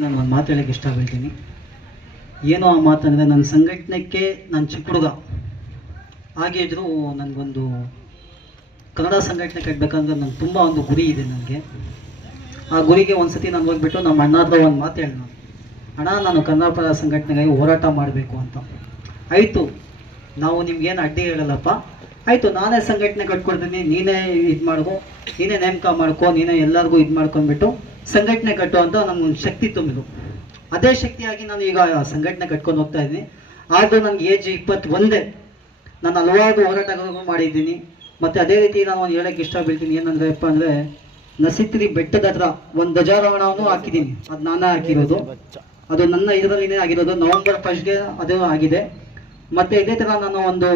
ನಾನು ಒಂದು ಮಾತು ಹೇಳಕ್ಕೆ ಇಷ್ಟಪಡ್ತೀನಿ. ಏನು ಆ ಮಾತಂದರೆ ನನ್ನ ಸಂಘಟನೆಗೆ ನನ್ನ ಚಿಕ್ಕ ಹುಡುಗ. ಹಾಗೆ ಇದ್ದರೂ ನನಗೊಂದು ಕನ್ನಡ ಸಂಘಟನೆ ಕಟ್ಟಬೇಕಂದ್ರೆ ನಂಗೆ ತುಂಬ ಒಂದು ಗುರಿ ಇದೆ ನನಗೆ. ಆ ಗುರಿಗೆ ಒಂದು ಸತಿ ನಾನು ಹೋಗ್ಬಿಟ್ಟು ನಮ್ಮ ಅಣ್ಣ ಹತ್ರ ಒಂದು ಮಾತು ಹೇಳಿ ನಾನು ಅಣ್ಣ, ನಾನು ಕನ್ನಡ ಪರ ಸಂಘಟನೆಗಾಗಿ ಹೋರಾಟ ಮಾಡಬೇಕು ಅಂತ. ಆಯಿತು, ನಾವು ನಿಮ್ಗೇನು ಅಡ್ಡಿ ಹೇಳಲ್ಲಪ್ಪ? ಆಯಿತು, ನಾನೇ ಸಂಘಟನೆ ಕಟ್ಕೊಡ್ತೀನಿ, ನೀನೇ ಇದು ಮಾಡ್ಕೊ, ನೀನೇ ನೇಮಕ ಮಾಡ್ಕೊ, ನೀನೇ ಎಲ್ಲರಿಗೂ ಇದು ಮಾಡ್ಕೊಂಡ್ಬಿಟ್ಟು ಸಂಘಟನೆ ಕಟ್ಟು ಅಂತ ಒಂದು ಶಕ್ತಿ ತುಂಬಿದ್ರು ಅದೇ ಶಕ್ತಿಯಾಗಿ ನಾನು ಈಗ ಸಂಘಟನೆ ಕಟ್ಕೊಂಡು ಹೋಗ್ತಾ ಇದ್ದೀನಿ. ಆದರೂ ನನಗೆ ಏಜ್ ಇಪ್ಪತ್ತೊಂದೇ. ನಾನು ಹಲವಾರು ಹೋರಾಟಗಳನ್ನು ಮಾಡಿದ್ದೀನಿ. ಮತ್ತು ಅದೇ ರೀತಿ ನಾನು ಒಂದು ಹೇಳಕ್ಕೆ ಇಷ್ಟ ಬೀಳ್ತೀನಿ ಏನಂದ್ರಪ್ಪ ಅಂದರೆ ನಸಿತ್ರಿ ಬೆಟ್ಟದ ಹತ್ರ ಒಂದು ಧ್ವಜಾರೋಹಣವನ್ನು ಹಾಕಿದ್ದೀನಿ. ಅದು ನಾನೇ ಹಾಕಿರೋದು. ಅದು ನನ್ನ ಇದರಲ್ಲಿನೇ ಆಗಿರೋದು. ನವೆಂಬರ್ ಫಸ್ಟ್ಗೆ ಅದು ಆಗಿದೆ. ಮತ್ತು ಇದೇ ಥರ ನಾನು ಒಂದು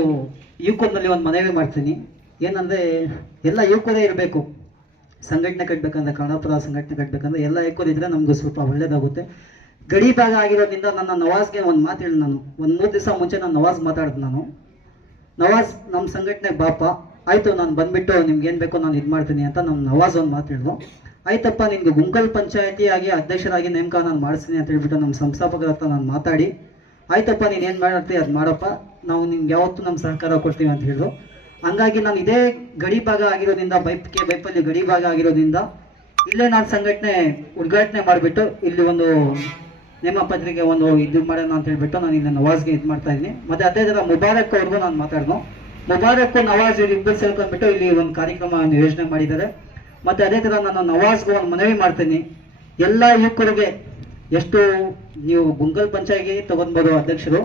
ಯುಕೋನಲ್ಲಿ ಒಂದು ಮನವಿ ಮಾಡ್ತೀನಿ. ಏನಂದರೆ, ಎಲ್ಲ ಯುವಕರೇ ಇರಬೇಕು. ಸಂಘಟನೆ ಕಟ್ಟಬೇಕಂದ್ರೆ ಕನ್ನಡಪರ ಸಂಘಟನೆ ಕಟ್ಟಬೇಕಂದ್ರೆ ಎಲ್ಲ ಇದ್ರೆ ನಮಗೂ ಸ್ವಲ್ಪ ಒಳ್ಳೇದಾಗುತ್ತೆ. ಗಡಿ ಭಾಗ ಆಗಿರೋದ್ರಿಂದ ನನ್ನ ನವಾಜ್ಗೆ ಒಂದು ಮಾತು ಹೇಳಿ ನಾನು. ಒಂದು ಮೂರು ದಿವಸ ಮುಂಚೆ ನಾನು ನವಾಜ್ ಮಾತಾಡಿದ್ ನಾನು. ನವಾಜ್ ನಮ್ಮ ಸಂಘಟನೆ ಬಾಪ ಆಯಿತು, ನಾನು ಬಂದ್ಬಿಟ್ಟು ನಿಮ್ಗೆ ಏನು ಬೇಕೋ ನಾನು ಇದು ಮಾಡ್ತೀನಿ ಅಂತ ನಮ್ಮ ನವಾಜ್ ಒಂದು ಮಾತು ಹೇಳಿದ್ರು ಆಯ್ತಪ್ಪ, ನಿನ್ಗೆ ಗುಂಕಲ್ ಪಂಚಾಯತಿ ಆಗಿ ಅಧ್ಯಕ್ಷರಾಗಿ ನೇಮಕ ನಾನು ಮಾಡಿಸ್ತೀನಿ ಅಂತ ಹೇಳ್ಬಿಟ್ಟು ನಮ್ಮ ಸಂಸ್ಥಾಪಕರ ಹತ್ರ ನಾನು ಮಾತಾಡಿ. ಆಯ್ತಪ್ಪ, ನೀನು ಏನು ಮಾಡ್ತೀವಿ ಅದು ಮಾಡಪ್ಪ. ನಾವು ನಿಮ್ಗೆ ಯಾವತ್ತೂ ನಮ್ಮ ಸಹಕಾರ ಕೊಡ್ತೀವಿ ಅಂತ ಹೇಳಿದ್ರು ಹಂಗಾಗಿ ನಾನು ಇದೇ ಗಡಿ ಭಾಗ ಆಗಿರೋದ್ರಿಂದ ಬೈಪ್ಗೆ ಬೈಪಲ್ಲಿ ಗಡಿ ಭಾಗ ಆಗಿರೋದ್ರಿಂದ ಇಲ್ಲೇ ನಾನು ಸಂಘಟನೆ ಉದ್ಘಾಟನೆ ಮಾಡಿಬಿಟ್ಟು ಇಲ್ಲಿ ಒಂದು ನಿಮ್ಮ ಪತ್ರಿಕೆ ಒಂದು ಇದು ಮಾಡೋಣ ಅಂತ ಹೇಳ್ಬಿಟ್ಟು ನಾನು ಇಲ್ಲಿ ನವಾಜ್ಗೆ ಇದು ಮಾಡ್ತಾ ಇದ್ದೀನಿ. ಮತ್ತೆ ಅದೇ ಥರ ಮುಬಾರಕ್ ಅವ್ರಿಗೂ ನಾನು ಮಾತಾಡ್ದು. ಮುಬಾರಕ್ ನವಾಜ್ ಇಬ್ಬರು ಸೇರ್ಕೊಂಡ್ಬಿಟ್ಟು ಇಲ್ಲಿ ಒಂದು ಕಾರ್ಯಕ್ರಮ ಯೋಜನೆ ಮಾಡಿದ್ದಾರೆ. ಮತ್ತೆ ಅದೇ ಥರ ನಾನು ನವಾಜ್ಗೆ ಒಂದು ಮನವಿ ಮಾಡ್ತೀನಿ. ಎಲ್ಲ ಯುವಕರಿಗೆ ಎಷ್ಟು ನೀವು ಗುಂಗಲ್ ಪಂಚಾಯಿತಿ ತಗೊಂಡ್ಬೋದು ಅಧ್ಯಕ್ಷರು,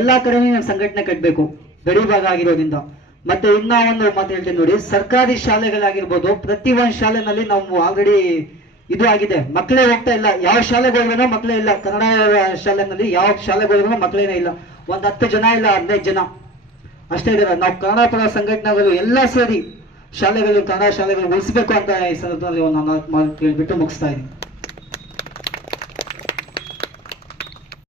ಎಲ್ಲ ನೀವು ಸಂಘಟನೆ ಕಟ್ಟಬೇಕು ಗಡಿ ಭಾಗ ಆಗಿರೋದ್ರಿಂದ. ಮತ್ತೆ ಇನ್ನ ಒಂದು ಮಾತು ಹೇಳ್ತೀನಿ ನೋಡಿ. ಸರ್ಕಾರಿ ಶಾಲೆಗಳಾಗಿರ್ಬೋದು, ಪ್ರತಿ ಒಂದು ಶಾಲೆನಲ್ಲಿ ನಾವು ಆಲ್ರೆಡಿ ಇದು ಆಗಿದೆ. ಮಕ್ಕಳೇ ಹೋಗ್ತಾ ಇಲ್ಲ. ಯಾವ ಶಾಲೆಗೆ ಹೋದ್ರು ಮಕ್ಕಳೇ ಇಲ್ಲ. ಕನ್ನಡ ಶಾಲೆನಲ್ಲಿ ಯಾವ ಶಾಲೆಗೆ ಹೋದ್ರು ಮಕ್ಕಳೇನೇ ಇಲ್ಲ. ಒಂದ್ ಹತ್ತು ಜನ ಇಲ್ಲ, ಹದಿನೈದು ಜನ. ಅಷ್ಟೇ ಇದ್ದಾರೆ ನಾವು ಕನ್ನಡ ಪರ ಸಂಘಟನೆಗಳು ಎಲ್ಲ ಸೇರಿ ಶಾಲೆಗಳು, ಕನ್ನಡ ಶಾಲೆಗಳು ಉಳಿಸ್ಬೇಕು ಅಂತ ಈ ಸಂದರ್ಭದಲ್ಲಿ ಒಂದು ಮಾತು ಹೇಳ್ಬಿಟ್ಟು ಮುಗಿಸ್ತಾ ಇದ್ದೀನಿ.